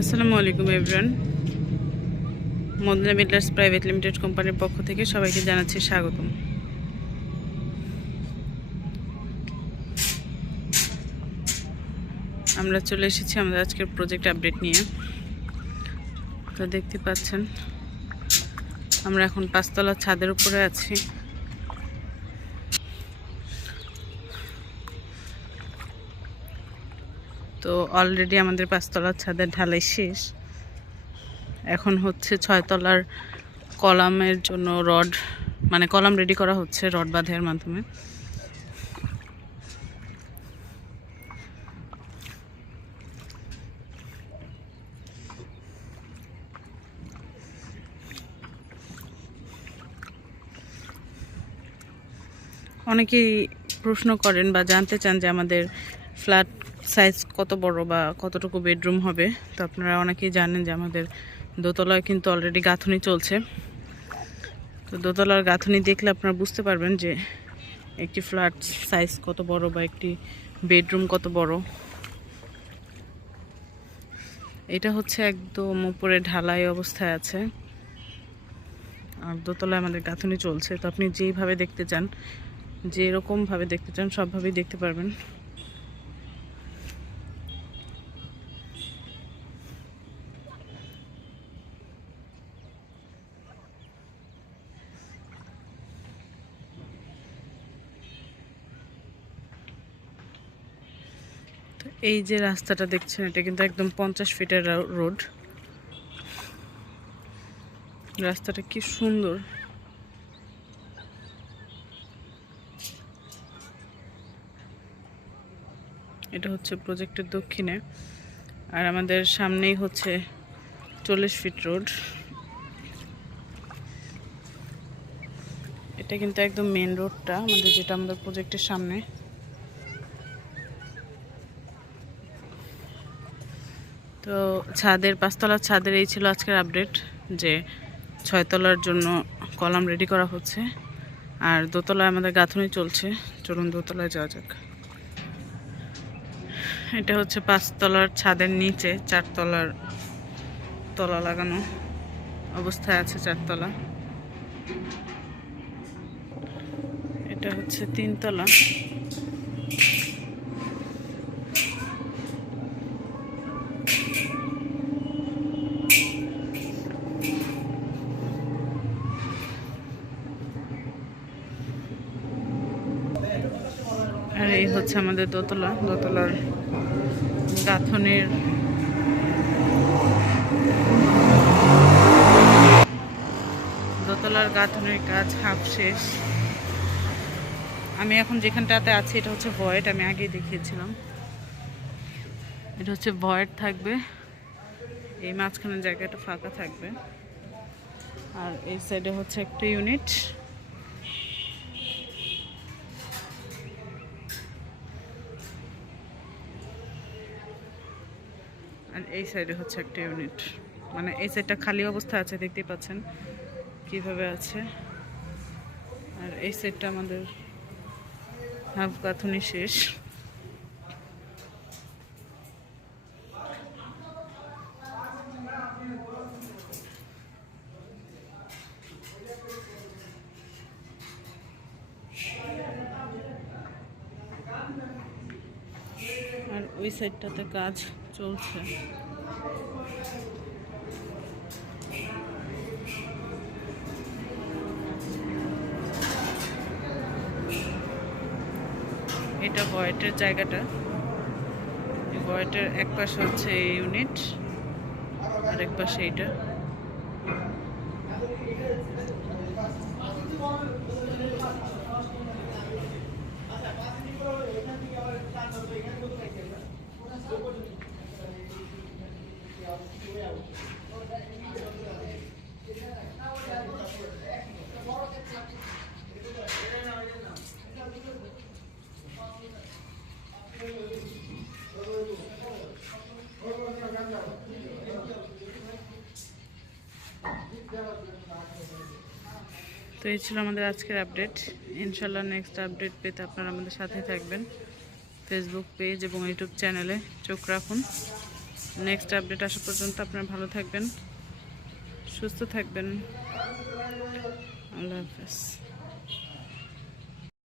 আসসালামু আলাইকুম everyone. Madina builders private limited কোম্পানির পক্ষ থেকে সবাইকে জানাচ্ছি স্বাগতম। আমরা চলে এসেছি আমাদের আজকের প্রজেক্ট আপডেট নিয়ে। তো দেখতে পাচ্ছেন আমরা এখন 5 তলার ছাদের উপরে আছি। তো অলরেডি আমাদের 5 তলার ছাদের ঢালাই শেষ। এখন হচ্ছে 6 তলার কলামের জন্য রড কলাম রেডি করা হচ্ছে রড বাঁধার মাধ্যমে। অনেকেই প্রশ্ন করেন বা জানতে চান যে আমাদের ফ্ল্যাট সাইজ কত বড় বা কতটুকু বেডরুম হবে। তো আপনারা অনেকেই জানেন যে আমাদের দোতলায় কিন্তু অলরেডি গাঁথুনি চলছে। তো দোতলার গাঁথুনি দেখলে আপনারা বুঝতে পারবেন যে একটি ফ্ল্যাট সাইজ কত বড় বা একটি বেডরুম কত বড়। এটা হচ্ছে একদম উপরে ঢালাই অবস্থায় আছে আর দোতলায় আমাদের গাঁথুনি চলছে। তো আপনি যেইভাবে দেখতে চান, যেরকমভাবে দেখতে চান সবভাবেই দেখতে পারবেন। তো এই যে রাস্তাটা দেখছেন, এটা কিন্তু একদম 50 ফিটের রোড। রাস্তাটা কি সুন্দর। এটা হচ্ছে প্রজেক্টের দক্ষিণে, আর আমাদের সামনেই হচ্ছে 40 ফিট রোড। এটা কিন্তু একদম মেন রোডটা আমাদের, যেটা আমাদের প্রজেক্টের সামনে। তো ছাদের 5 তলার ছাদের এই ছিল আজকের আপডেট, যে 6 তলার জন্য কলাম রেডি করা হচ্ছে আর দোতলায় আমাদের গাঁথুনি চলছে। চলুন দোতলায় যাওয়া যাক। এটা হচ্ছে 5 তলার ছাদের নিচে 4 তলার তলা লাগানো অবস্থায় আছে। 4 তলা। এটা হচ্ছে 3 তলা। আর এই হচ্ছে আমাদের দোতলা। দোতলার গাঁথনির কাজ হাফ শেষ। আমি এখন যেখানটাতে আছি এটা হচ্ছে ভয়েড, আমি আগেই দেখিয়েছিলাম। এটা হচ্ছে ভয়েড থাকবে, এই মাঝখানের জায়গাটা ফাঁকা থাকবে। আর এই সাইডে হচ্ছে একটা ইউনিট। আর এই সাইডে হচ্ছে একটা ইউনিট, এই সাইডটা খালি অবস্থা আছে, দেখতেই পাচ্ছেন কিভাবে আছে। আর এই সাইডটা আমাদের হাফ গাঁথুনি শেষ। আর ওই সাইডটাতে কাজ চলছে। এটা ভয়েটের জায়গাটা। এই ভয়েটের এক পাশে হচ্ছে এই ইউনিট আর এক পাশে এইটা। তো এই ছিল আমাদের আজকের আপডেট। ইনশাল্লাহ নেক্সট আপডেট পেতে আপনারা আমাদের সাথে থাকবেন। ফেসবুক পেজ এবং ইউটিউব চ্যানেলে চোখ রাখুন। নেক্সট আপডেট আসা পর্যন্ত আপনারা ভালো থাকবেন, সুস্থ থাকবেন। আল্লাহ হাফেজ।